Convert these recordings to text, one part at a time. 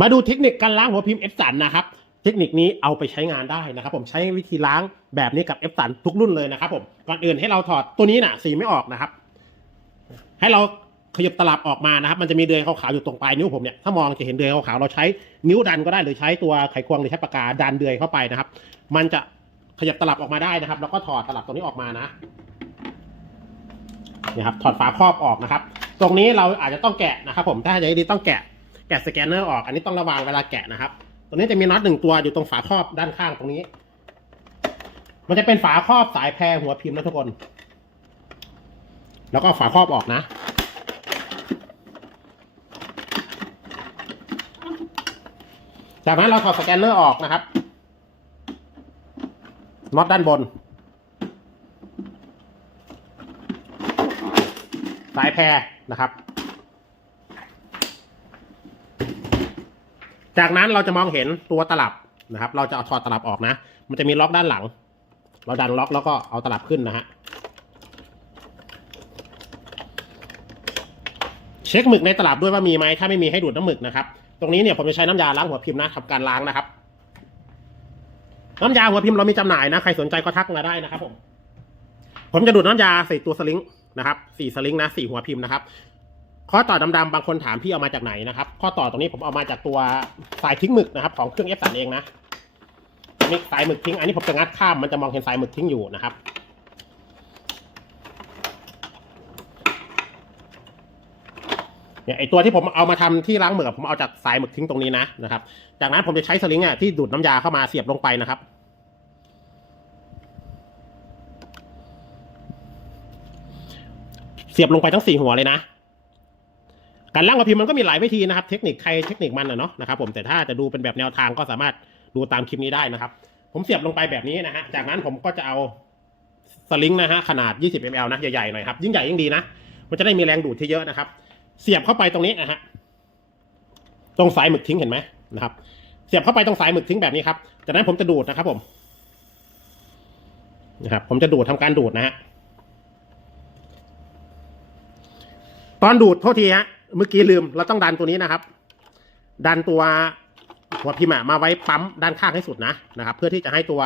มาดูเทคนิคการล้างหัวพิมพ์ F สันนะครับ เทคนิคนี้เอาไปใช้งานได้นะครับ ผมใช้วิธีล้างแบบนี้กับ F สันทุกรุ่นเลยนะครับ ผมก่อนอื่นให้เราถอดตัวนี้นะ่ะสีไม่ออกนะครับ ให้เราขยับตลับออกมานะครับ มันจะมีเดือยขาวๆอยู่ตรงปลายนิ้วผมเนี่ยถ้ามองจะเห็นเดือยขาวๆเราใช้นิ้วดันก็ได้หรือใช้ตัวไขควงหรือใช้ปากกาดันเดือยเข้าไปนะครับ มันจะขยับตลับออกมาได้นะครับ แล้วก็ถอดตลับตรงนี้ออกมานะนี่ครับถอดฝาครอบออกนะครับ ตรงนี้เราอาจจะต้องแกะนะครับ ผมถ้าจะดีต้องแกะ แกะสแกนเนอร์ออก อันนี้ต้องระวังเวลาแกะนะครับตรงนี้จะมีน็อตหนึ่งตัวอยู่ตรงฝาครอบด้านข้างตรงนี้ มันจะเป็นฝาครอบสายแพรหัวพิมพ์นะทุกคน แล้วก็ฝาครอบออกนะ จากนั้นเราถอดสแกนเนอร์ออกนะครับ น็อตด้านบน สายแพรนะครับ จากนั้นเราจะมองเห็นตัวตลับนะครับ เราจะเอาถอดตลับออกนะ มันจะมีล็อกด้านหลัง เราดันล็อกแล้วก็เอาตลับขึ้นนะฮะ เช็คหมึกในตลับด้วยว่ามีไหม ถ้าไม่มีให้ดูดน้ำหมึกนะครับ ตรงนี้เนี่ยผมจะใช้น้ำยาล้างหัวพิมพ์นะทำการล้างนะครับ น้ำยาหัวพิมพ์เรามีจำหน่ายนะ ใครสนใจก็ทักมาได้นะครับผม ผมจะดูดน้ำยาใส่ตัวสลิงนะครับ สี่สลิงนะสี่หัวพิมพ์นะครับ ข้อต่อดำๆบางคนถามพี่เอามาจากไหนนะครับ ข้อต่อตรงนี้ผมเอามาจากตัวสายทิ้งหมึกนะครับ ของเครื่อง F3 เองนะอันนี้สายหมึกทิ้ง อันนี้ผมจะงัดข้ามมันจะมองเห็นสายหมึกทิ้งอยู่นะครับเนี่ยไอตัวที่ผมเอามาทำที่ล้างหมึกอะผมเอาจากสายหมึกทิ้งตรงนี้นะนะครับ จากนั้นผมจะใช้สลิงอะที่ดูดน้ำยาเข้ามาเสียบลงไปนะครับ เสียบลงไปทั้งสี่หัวเลยนะ การล้างหัวพิมพ์มันก็มีหลายวิธีนะครับ เทคนิคใครเทคนิคมันอะเนาะนะครับผมแต่ถ้าจะดูเป็นแบบแนวทางก็สามารถดูตามคลิปนี้ได้นะครับ ผมเสียบลงไปแบบนี้นะฮะจากนั้นผมก็จะเอาสลิงนะฮะขนาด 20 ml นะใหญ่ๆหน่อยครับยิ่งใหญ่ยิ่งดีนะมันจะได้มีแรงดูดที่เยอะนะครับ เสียบเข้าไปตรงนี้นะฮะตรงสายหมึกทิ้งเห็นไหมนะครับ เสียบเข้าไปตรงสายหมึกทิ้งแบบนี้ครับจากนั้นผมจะดูดนะครับผมนะครับ ผมจะดูดทำการดูดนะฮะตอนดูดโทษทีฮะ เมื่อกี้ลืมเราต้องดันตัวนี้นะครับ ดันตัวหัวพิมพ์มาไว้ปั๊มด้านข้างให้สุดนะนะครับ เพื่อที่จะให้ตัว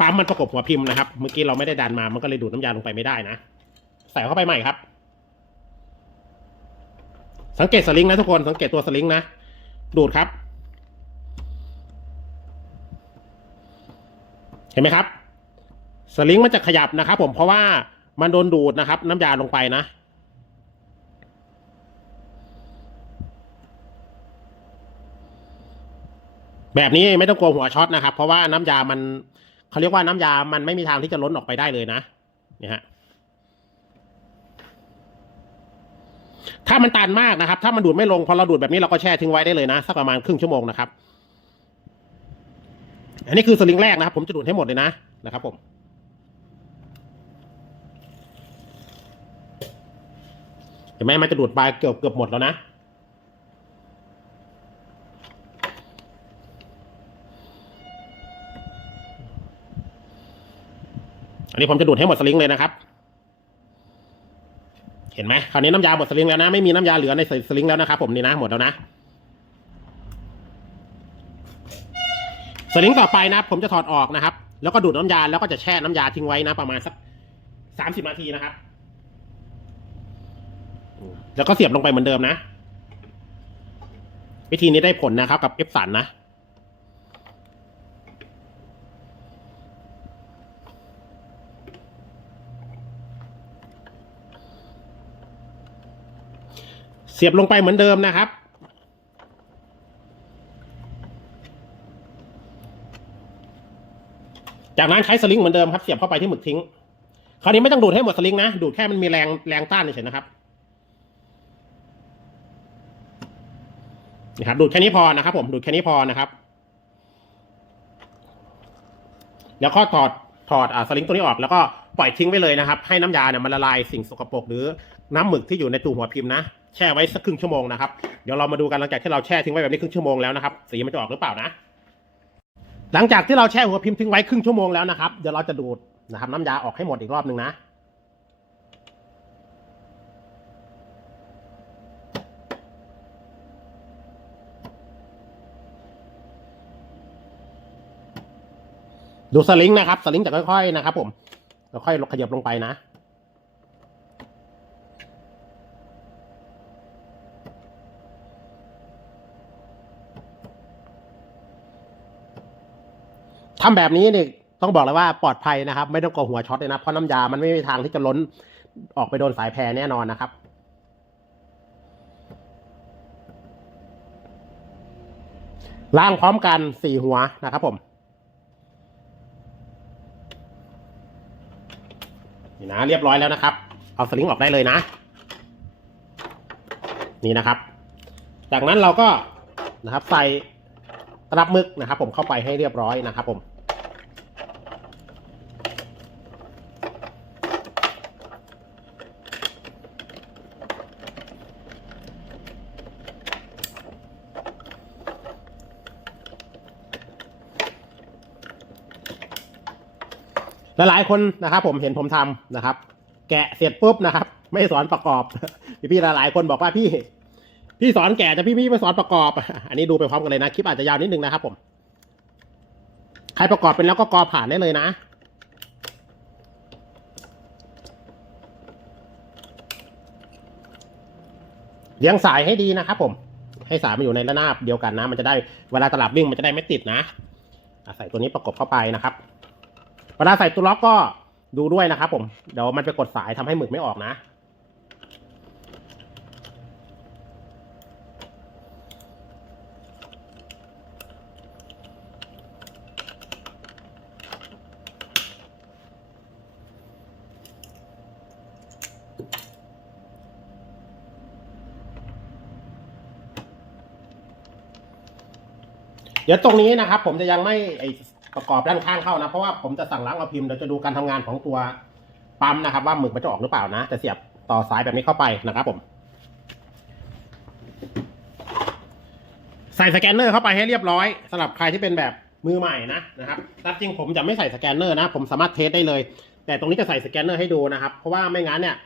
ปั๊มมันประกบหัวพิมพ์นะครับ เมื่อกี้เราไม่ได้ดันมามันก็เลยดูดน้ำยาลงไปไม่ได้นะใส่เข้าไปใหม่ครับ สังเกตสลิงนะทุกคนสังเกตตัวสลิงนะดูดครับ เห็นไหมครับ สลิงมันจะขยับนะครับ ผมเพราะว่ามันโดนดูดนะครับ น้ำยาลงไปนะ แบบนี้ไม่ต้องกลัวหัวช็อตนะครับ เพราะว่าน้ำยามันเขาเรียกว่าน้ำยามันไม่มีทางที่จะล้นออกไปได้เลยนะนี่ฮะถ้ามันตันมากนะครับ ถ้ามันดูดไม่ลงพอเราดูดแบบนี้เราก็แช่ทิ้งไว้ได้เลยนะสักประมาณครึ่งชั่วโมงนะครับ อันนี้คือสลิงแรกนะครับ ผมจะดูดให้หมดเลยนะนะครับ ผมเห็นไหมมันจะดูดไปเกือบเกือบหมดแล้วนะ อันนี้ผมจะดูดให้หมดสลิงเลยนะครับ เห็นไหมคราวนี้น้ำยาหมดสลิงแล้วนะ ไม่มีน้ำยาเหลือในสลิงแล้วนะครับผมนี่นะหมดแล้วนะสลิงต่อไปนะครับ ผมจะถอดออกนะครับ แล้วก็ดูดน้ำยาแล้วก็จะแช่น้ำยาทิ้งไว้นะประมาณสักสามสิบนาทีนะครับ แล้วก็เสียบลงไปเหมือนเดิมนะ วิธีนี้ได้ผลนะครับ กับเอฟสันนะ เสียบลงไปเหมือนเดิมนะครับ จากนั้นใช้สลิงเหมือนเดิมครับเสียบเข้าไปที่หมึกทิ้ง คราวนี้ไม่ต้องดูดให้หมดสลิงนะ ดูดแค่มันมีแรงแรงต้านเฉยๆนะครับนี่ครับ ดูดแค่นี้พอนะครับ ผมดูดแค่นี้พอนะครับ แล้วก็ถอดถอดอสลิงตัวนี้ออกแล้วก็ปล่อยทิ้งไว้เลยนะครับ ให้น้ำยาเนี่ยมันละลายสิ่งสกปรกหรือน้ำหมึกที่อยู่ในตัวหัวพิมพ์นะ แช่ไว้สักครึ่งชั่วโมงนะครับ เดี๋ยวเรามาดูกันหลังจากที่เราแช่ทิ้งไว้แบบนี้ครึ่งชั่วโมงแล้วนะครับ สีมันจะออกหรือเปล่านะ หลังจากที่เราแช่หัวพิมพ์ทิ้งไว้ครึ่งชั่วโมงแล้วนะครับ เดี๋ยวเราจะดูดนะครับ น้ำยาออกให้หมดอีกรอบหนึ่งนะ ดูสลิงนะครับ สลิงจะค่อยๆนะครับ ผมค่อยๆขยับลงไปนะ ทำแบบนี้เนี่ยต้องบอกเลยว่าปลอดภัยนะครับ ไม่ต้องกลัวหัวช็อตเลยนะเพราะน้ำยามันไม่มีทางที่จะล้นออกไปโดนสายแพรแน่นอนนะครับล้างพร้อมกันสี่หัวนะครับผมนี่นะเรียบร้อยแล้วนะครับ เอาสลิงออกได้เลยนะ นี่นะครับ จากนั้นเราก็นะครับใส่ตลับมึกนะครับ ผมเข้าไปให้เรียบร้อยนะครับผม หลายๆคนนะครับ ผมเห็นผมทำนะครับ แกะเสร็จปุ๊บนะครับ ไม่สอนประกอบ พี่ๆหลายๆคนบอกว่าพี่ พี่สอนแกะแต่พี่พี่ไม่สอนประกอบ อันนี้ดูไปพร้อมกันเลยนะคลิปอาจจะยาวนิดนึงนะครับ ผม ใครประกอบเป็นแล้วก็กอผ่านได้เลยนะเลี้ยงสายให้ดีนะครับผม ให้สายมันอยู่ในระนาบเดียวกันนะ มันจะได้เวลาตลับวิ่งมันจะได้ไม่ติดนะอะใส่ตัวนี้ประกบเข้าไปนะครับ เวลาใส่ตัวล็อกก็ดูด้วยนะครับผม เดี๋ยวมันไปกดสายทำให้หมึกไม่ออกนะ เดี๋ยวตรงนี้นะครับผมจะยังไม่ไอ ประกอบด้านข้างเข้านะ เพราะว่าผมจะสั่งล้างเอาพิมพ์เดี๋ยวจะดูการทำงานของตัวปั๊มนะครับ ว่าหมึกมันจะออกหรือเปล่านะ จะเสียบต่อสายแบบนี้เข้าไปนะครับผมใส่สแกนเนอร์เข้าไปให้เรียบร้อยสำหรับใครที่เป็นแบบมือใหม่นะนะครับแต่จริงผมจะไม่ใส่สแกนเนอร์นะ ผมสามารถเทสได้เลย แต่ตรงนี้จะใส่สแกนเนอร์ให้ดูนะครับ เพราะว่าไม่งั้นเนี่ย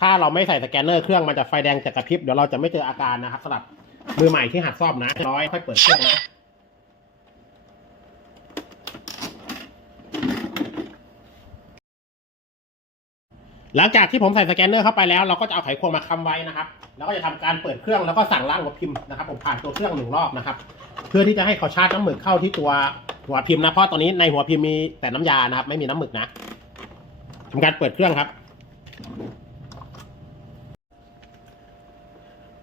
ถ้าเราไม่ใส่สแกนเนอร์เครื่องมันจะไฟแดงจะกระพริบเดี๋ยวเราจะไม่เจออาการนะครับสำหรับมือใหม่ที่หัดซ่อมนะร้อยค่อยเปิดเครื่องนะ หลังจากที่ผมใส่สแกนเนอร์เข้าไปแล้วเราก็จะเอาไขควงมาค้ำไว้นะครับ แล้วก็จะทำการเปิดเครื่องแล้วก็สั่งล้างหัวพิมพ์นะครับ ผมผ่านตัวเครื่องหนึ่งรอบนะครับ เพื่อที่จะให้เขาชาร์จน้ำหมึกเข้าที่ตัวหัวพิมพ์นะ เพราะตอนนี้ในหัวพิมพ์มีแต่น้ำยานะครับ ไม่มีน้ำหมึกนะทำการเปิดเครื่องครับ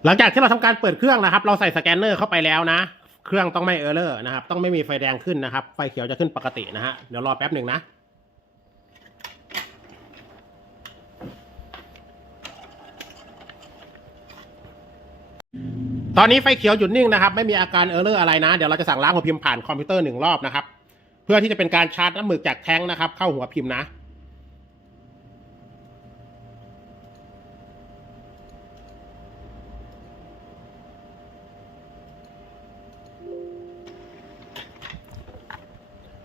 หลังจากที่เราทำการเปิดเครื่องนะครับ เราใส่สแกนเนอร์เข้าไปแล้วนะ เครื่องต้องไม่เออร์เลอร์นะครับ ต้องไม่มีไฟแดงขึ้นนะครับ ไฟเขียวจะขึ้นปกตินะฮะ เดี๋ยวรอแป๊บหนึ่งนะ ตอนนี้ไฟเขียวหยุดนิ่งนะครับ ไม่มีอาการเออร์เลอร์อะไรนะ เดี๋ยวเราจะสั่งล้างหัวพิมพ์ผ่านคอมพิวเตอร์หนึ่งรอบนะครับ เพื่อที่จะเป็นการชาร์จน้ำหมึกจากแท้งนะครับ เข้าหัวพิมพ์นะ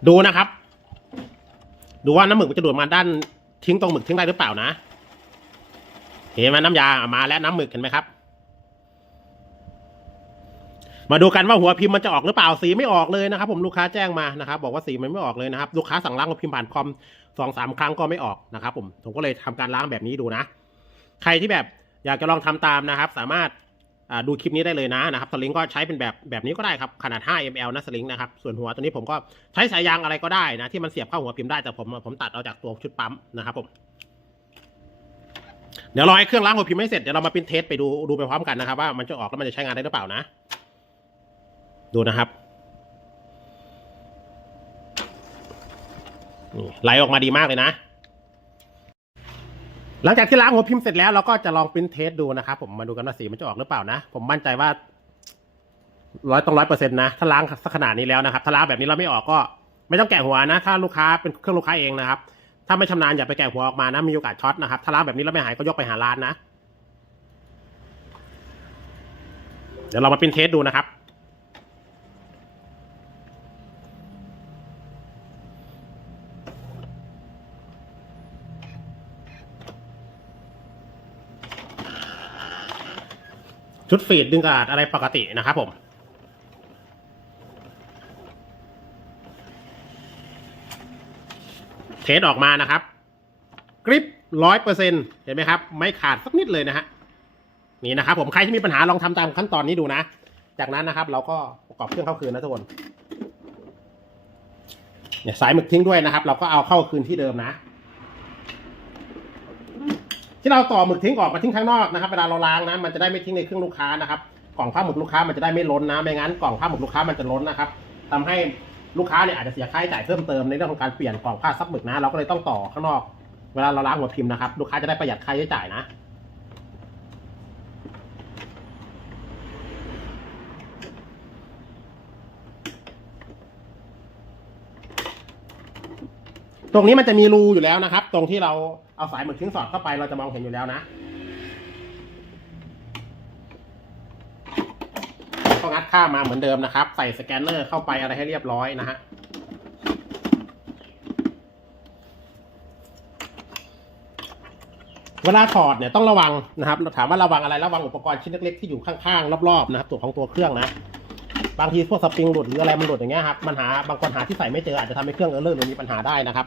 ดูนะครับ ดูว่าน้ำหมึกมันจะดูดมาด้านทิ้งตรงหมึกทิ้งได้หรือเปล่านะ เห็นไหมน้ำยามาแล้วน้ำหมึกเห็นไหมครับ มาดูกันว่าหัวพิมพ์มันจะออกหรือเปล่าสีไม่ออกเลยนะครับ ผมลูกค้าแจ้งมานะครับ บอกว่าสีมันไม่ออกเลยนะครับ ลูกค้าสั่งล้างหัวพิมพ์ผ่านคอมสองสามครั้งก็ไม่ออกนะครับ ผมผมก็เลยทำการล้างแบบนี้ดูนะ ใครที่แบบอยากจะลองทำตามนะครับ สามารถดูคลิปนี้ได้เลยนะนะครับสลิงก็ใช้เป็นแบบแบบนี้ก็ได้ครับขนาด 5 ml นะสลิงนะครับส่วนหัวตัวนี้ผมก็ใช้สายยางอะไรก็ได้นะที่มันเสียบเข้าหัวพิมพ์ได้แต่ผมผมตัดเอาจากตัวชุดปั๊มนะครับผมเดี๋ยวรอให้เครื่องล้างหัวพิมพ์ให้เสร็จเดี๋ยวเรามาปริ้นเทสไปดูดูไปพร้อมกันนะครับว่ามันจะออกแล้วมันจะใช้งานได้หรือเปล่านะ ดูนะครับนี่ไหลออกมาดีมากเลยนะ หลังจากที่ล้างหัวพิมพ์เสร็จแล้วเราก็จะลองปริ้นเทสดูนะครับผมมาดูกันว่าสีมันจะออกหรือเปล่านะ ผมมั่นใจว่าร้อยต้องร้อยเปอร์เซ็นต์นะ ถ้าล้างสักขนาดนี้แล้วนะครับ ถ้าล้างแบบนี้เราไม่ออกก็ ไม่ต้องแกะหัวนะ ถ้าลูกค้าเป็นเครื่องลูกค้าเองนะครับ ถ้าไม่ชำนาญอย่าไปแกะหัวออกมานะ มีโอกาสช็อตนะครับ ถ้าล้างแบบนี้แล้วไม่หายก็ยกไปหาร้านนะ เดี๋ยวเรามาปริ้นเทสดูนะครับ ชุดฟีดดึงกระดาษอะไรปกตินะครับผมเทสออกมานะครับกริปร้อยเปอร์เซ็นเห็นไหมครับ ไม่ขาดสักนิดเลยนะฮะนี่นะครับ ผมใครที่มีปัญหาลองทำตามขั้นตอนนี้ดูนะ จากนั้นนะครับ เราก็ประกอบเครื่องเข้าคืนนะทุกคนเนี่ยสายหมึกทิ้งด้วยนะครับ เราก็เอาเข้าคืนที่เดิมนะ ที่เราต่อหมึกทิ้งออกมาทิ้งข้างนอกนะครับเวลาเราล้างนะมันจะได้ไม่ทิ้งในเครื่องลูกค้านะครับกล่องผ้าหมึกลูกค้ามันจะได้ไม่ล้นนะไม่งั้นกล่องผ้าหมึกลูกค้ามันจะล้นนะครับทำให้ลูกค้าเนี่ยอาจจะเสียค่าใช้จ่ายเพิ่มเติมในเรื่องของการเปลี่ยนกล่องผ้าซับหมึกนะ เราก็เลยต้องต่อข้างนอก เวลาเราล้างหัวพิมพ์นะครับลูกค้าจะได้ประหยัดค่าใช้จ่ายนะ ตรงนี้มันจะมีรูอยู่แล้วนะครับ ตรงที่เราเอาสายหมึกทิ้งสอดเข้าไปเราจะมองเห็นอยู่แล้วนะก็งัดข้ามมาเหมือนเดิมนะครับ ใส่สแกนเนอร์เข้าไปอะไรให้เรียบร้อยนะฮะเวลาถอดเนี่ยต้องระวังนะครับ ถามว่าระวังอะไรระวังอุปกรณ์ชิ้นเล็กๆที่อยู่ข้างๆรอบๆนะครับตัวของตัวเครื่องนะ บางทีพวกสปริงหลุดหรืออะไรมันหลุดอย่างเงี้ยครับมันหาบางคนหาที่ใส่ไม่เจออาจจะทำให้เครื่องเออร์เลอร์หรือมีปัญหาได้นะครับ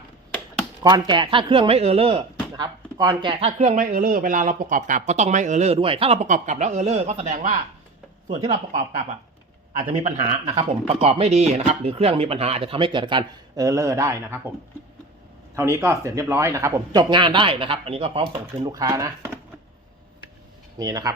ก่อนแกะถ้าเครื่องไม่เออร์เลอร์นะครับก่อนแกะถ้าเครื่องไม่เออร์เลอร์เวลาเราประกอบกลับก็ต้องไม่เออร์เลอร์ด้วย ถ้าเราประกอบกลับแล้วเออร์เลอร์ก็แสดงว่าส่วนที่เราประกอบกลับอะอาจจะมีปัญหานะครับ ผมประกอบไม่ดีนะครับ หรือเครื่องมีปัญหาอาจจะทำให้เกิดการเออร์เลอร์ได้นะครับ ผม เท่านี้ก็เสร็จเรียบร้อยนะครับ ผมจบงานได้นะครับ อันนี้ก็พร้อมส่งคืนลูกค้านะ นี่นะครับ